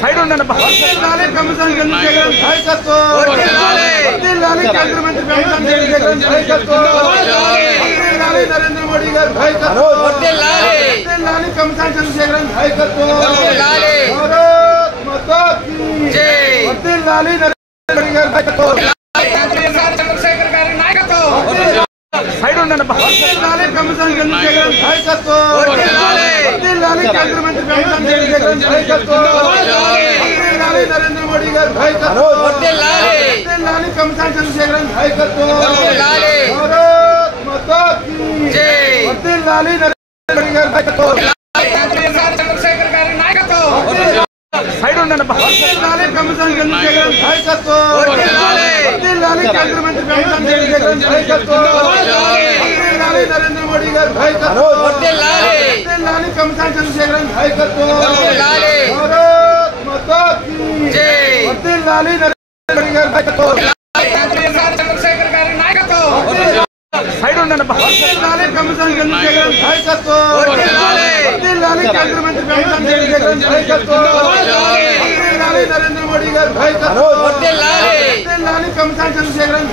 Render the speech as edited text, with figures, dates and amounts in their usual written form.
side ఉండండి commission Narendra Modi గారు commission Chandrasekaran side ఉండండి కమిషన్ చంద్రశేఖరన్ నరేంద్ర మోడీ గారు కమిషన్ చంద్రశేఖరన్ సైడ్ ఉండండి కమిషన్ చంద్రశేఖరన్ నరేంద్ర మోడీ గారు కమిషన్ చంద్రశేఖరన్ సైడ్ ఉండండి కమిషన్ చంద్రశేఖరన్ నరేంద్ర మోడీ గారు కమిషన్ చంద్రశేఖరన్